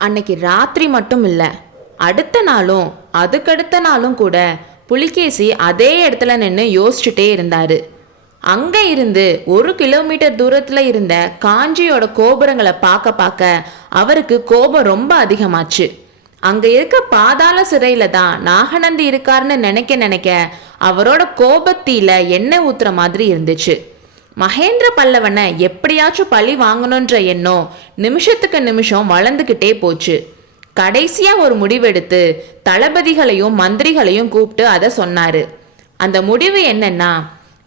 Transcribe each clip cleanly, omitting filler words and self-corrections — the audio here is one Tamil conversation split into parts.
அன்னைக்கு ராத்திரி மட்டும் இல்லை, அடுத்த நாளும் அதுக்கடுத்த நாளும் கூட புலிகேசி அதே இடத்துல நின்று யோசிச்சுட்டே இருந்தாரு. அங்கே இருந்து 1 கிலோமீட்டர் தூரத்தில் இருந்த காஞ்சியோட கோபுரங்களை பார்க்க பார்க்க அவருக்கு கோபம் ரொம்ப அதிகமாச்சு. அங்கே இருக்க பாதாள சிறையில் தான் நாகநந்தி இருக்காருன்னு நினைக்க அவரோட கோபத்தில எண்ணெய் ஊத்துற மாதிரி இருந்துச்சு. மகேந்திர பல்லவனை எப்படியாச்சும் பழி வாங்கணுன்ற எண்ணம் நிமிஷத்துக்கு நிமிஷம் வளர்ந்துக்கிட்டே போச்சு. கடைசியா ஒரு முடிவெடுத்து தளபதிகளையும் மந்திரிகளையும் கூப்பிட்டு அதை சொன்னாரு. அந்த முடிவு என்னன்னா,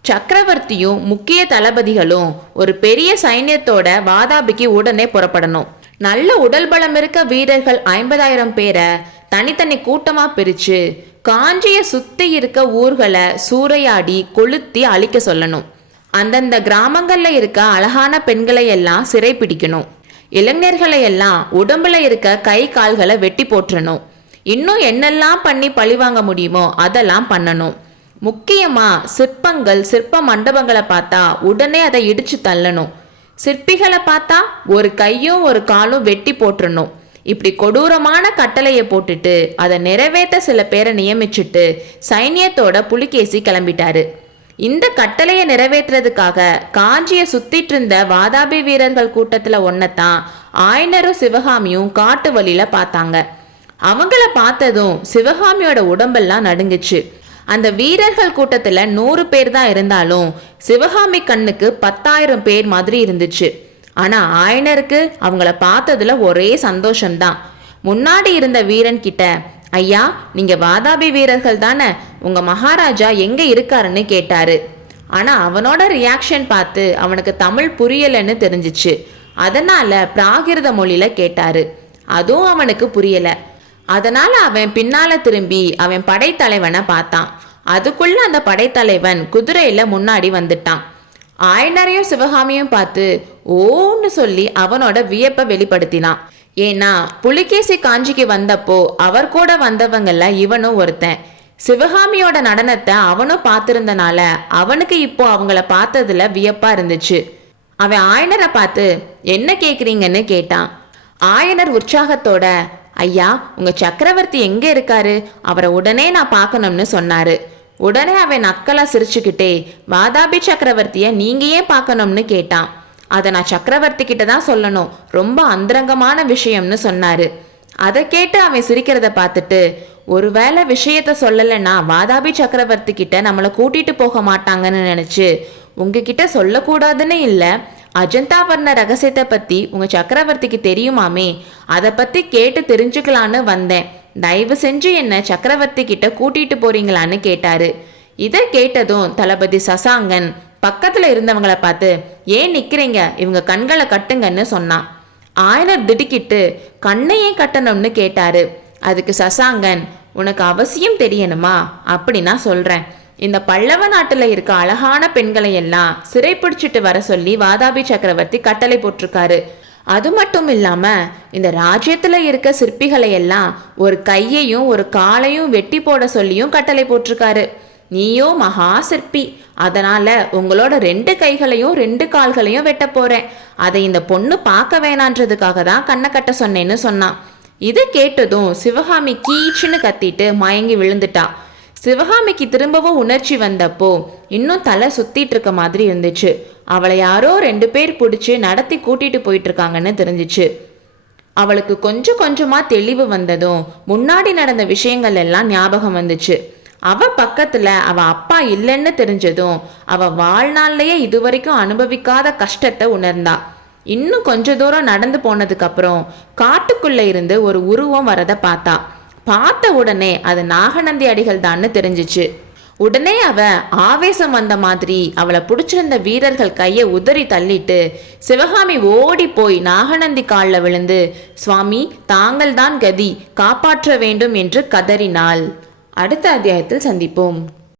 சக்கரவர்த்தியும் முக்கிய தளபதிகளும் ஒரு பெரிய சைன்யத்தோட வாதாபிக்கு உடனே புறப்படணும். நல்ல உடல் பலம் இருக்க வீரர்கள் 50,000 பேரை தனித்தனி கூட்டமா பிரிச்சு காஞ்சியை சுத்தி இருக்க ஊர்களை சூறையாடி கொளுத்தி அழிக்க சொல்லணும். அந்தந்த கிராமங்கள்ல இருக்க அழகான பெண்களை எல்லாம் சிறை பிடிக்கணும். இளைஞர்களை எல்லாம் உடம்புல இருக்க கை கால்களை வெட்டி போட்டுறணும். இன்னும் என்னெல்லாம் பண்ணி பழிவாங்க முடியுமோ அதெல்லாம் பண்ணணும். முக்கியமா சிற்பங்கள், சிற்ப மண்டபங்களை பார்த்தா உடனே அதை இடிச்சு தள்ளணும். சிற்பிகளை பார்த்தா ஒரு கையும் ஒரு காலும் வெட்டி போட்டுறணும். இப்படி கொடூரமான கட்டளையை போட்டுட்டு அதை நிறைவேற்ற சில பேரை நியமிச்சுட்டு சைன்யத்தோட புலிகேசி கிளம்பிட்டாரு. இந்த கட்டளையை நிறைவேற்றுறதுக்காக காஞ்சியை சுத்திட்டு இருந்த வாதாபி வீரர்கள் கூட்டத்துல ஒன்னதான் ஆயனரும் சிவகாமியும் காட்டு வழியில பார்த்தாங்க. அவங்கள பார்த்ததும் சிவகாமியோட உடம்பெல்லாம் நடுங்குச்சு. அந்த வீரர்கள் கூட்டத்துல 100 பேர் தான் இருந்தாலும் சிவகாமி கண்ணுக்கு 10,000 பேர் மாதிரி இருந்துச்சு. ஆனா ஆயனருக்கு அவங்கள பார்த்ததுல ஒரே சந்தோஷம்தான். முன்னாடி இருந்த வீரன் கிட்ட, ஐயா, நீங்க வாதாபி வீரர்கள் தானே, உங்க மகாராஜா எங்க இருக்காருன்னு கேட்டாரு. ஆனா அவனோட ரியாக்ஷன் பார்த்து அவனுக்கு தமிழ் புரியலன்னு தெரிஞ்சிச்சு. அதனால பிராகிருத மொழியில கேட்டாரு. அதுவும் அவனுக்கு புரியல. அதனால அவன் பின்னால திரும்பி அவன் படைத்தலைவனை பார்த்தான். அதுக்குள்ள அந்த படைத்தலைவன் குதிரையில முன்னாடி வந்துட்டான். ஆயனரையும் சிவகாமியும் பார்த்து ஓன்னு சொல்லி அவனோட வியப்பை வெளிப்படுத்தினான். ஏன்னா புலிகேசி காஞ்சிக்கு வந்தப்போ அவர் கூட வந்தவங்கல்ல இவனும் ஒருத்தன். சிவகாமியோட நடனத்தை அவனும் பார்த்திருந்தனால அவனுக்கு இப்போ அவங்கள பார்த்ததுல வியப்பா இருந்துச்சு. அவன் ஆயனரை பார்த்து என்ன கேக்குறீங்கன்னு கேட்டான். ஆயனர் உற்சாகத்தோட, ஐயா, உங்க சக்கரவர்த்தி எங்க இருக்காரு, அவரை உடனே நான் பார்க்கணும்னு சொன்னாரு. உடனே அவன் நக்கலா சிரிச்சுக்கிட்டே, வாதாபி சக்கரவர்த்திய நீங்க ஏன் பார்க்கணும்னு கேட்டான். அதை நான் சக்கரவர்த்தி கிட்ட தான் சொல்லணும், ரொம்ப அந்தரங்கமான விஷயம்னு சொன்னாரு. அதை கேட்டு அவன் சிரிக்கிறத பார்த்துட்டு, ஒருவேளை விஷயத்த சொல்லலைன்னா வாதாபி சக்கரவர்த்தி கிட்ட நம்மளை கூட்டிட்டு போக மாட்டாங்கன்னு நினைச்சு உங்ககிட்ட சொல்லக்கூடாதுன்னு இல்லை, அஜந்தா வர்ண ரகசியத்தை பத்தி உங்க சக்கரவர்த்திக்கு தெரியுமாமே, அதை பத்தி கேட்டு தெரிஞ்சுக்கலான்னு வந்தேன். தயவு செஞ்சு என்ன சக்கரவர்த்தி கிட்ட கூட்டிட்டு போறீங்களான்னு கேட்டாரு. இதை கேட்டதும் தளபதி சசாங்கன் பக்கத்துல இருந்தவங்களை பார்த்து, ஏன் நிக்கிறீங்க, இவங்க கண்களை கட்டுங்கன்னு சொன்னான். ஆயனர் திடுக்கிட்டு கண்ணையே கட்டணும்னு கேட்டாரு. அதுக்கு சசாங்கன், உனக்கு அவசியம் தெரியணுமா, அப்படின்னா சொல்றேன். இந்த பல்லவ நாட்டுல இருக்க அழகான பெண்களை எல்லாம் சிறை பிடிச்சிட்டு வர சொல்லி வாதாபி சக்கரவர்த்தி கட்டளை போட்டிருக்காரு. அது மட்டும் இல்லாம இந்த ராஜ்யத்துல இருக்க சிற்பிகளை எல்லாம் ஒரு கையையும் ஒரு காலையும் வெட்டி போட சொல்லியும் கட்டளை போட்டிருக்காரு. நீயோ மகா சிற்பி, அதனால உங்களோட 2 கைகளையும் 2 கால்களையும் வெட்ட போறேன். அதை இந்த பொண்ணு பார்க்க வேணான்றதுக்காக தான் கண்ணை கட்ட சொன்னேன்னு சொன்னான். இதை கேட்டதும் சிவகாமி கீச்சுன்னு கத்திட்டு மயங்கி விழுந்துட்டா. சிவகாமிக்கு திரும்பவும் உணர்ச்சி வந்தப்போ இன்னும் தலை சுத்திட்டு இருக்க மாதிரி இருந்துச்சு. அவளை யாரோ 2 பேர் பிடிச்சி நடத்தி கூட்டிட்டு போயிட்டு இருக்காங்கன்னு தெரிஞ்சிச்சு. அவளுக்கு கொஞ்சம் கொஞ்சமா தெளிவு வந்ததும் முன்னாடி நடந்த விஷயங்கள் எல்லாம் ஞாபகம் வந்துச்சு. அவ பக்கத்துல அவ அப்பா இல்லைன்னு தெரிஞ்சதும் அவ வாழ்நாள்லயே இதுவரைக்கும் அனுபவிக்காத கஷ்டத்தை உணர்ந்தா. இன்னும் கொஞ்ச தூரம் நடந்து போனதுக்கு அப்புறம் காட்டுக்குள்ள இருந்து ஒரு உருவம் வரத பார்த்தா. பார்த்த உடனே அது நாகநந்தி அடிகள் தான்னு தெரிஞ்சிச்சு. உடனே அவ ஆவேசம் வந்த மாதிரி அவளை பிடிச்சிருந்த வீரர்கள் கையை உதறி தள்ளிட்டு சிவகாமி ஓடி போய் நாகநந்தி காலில் விழுந்து, சுவாமி, தாங்கள் தான் கதி, காப்பாற்ற வேண்டும் என்று கதறினாள். அடுத்த அத்தியாயத்தில் சந்திப்போம்.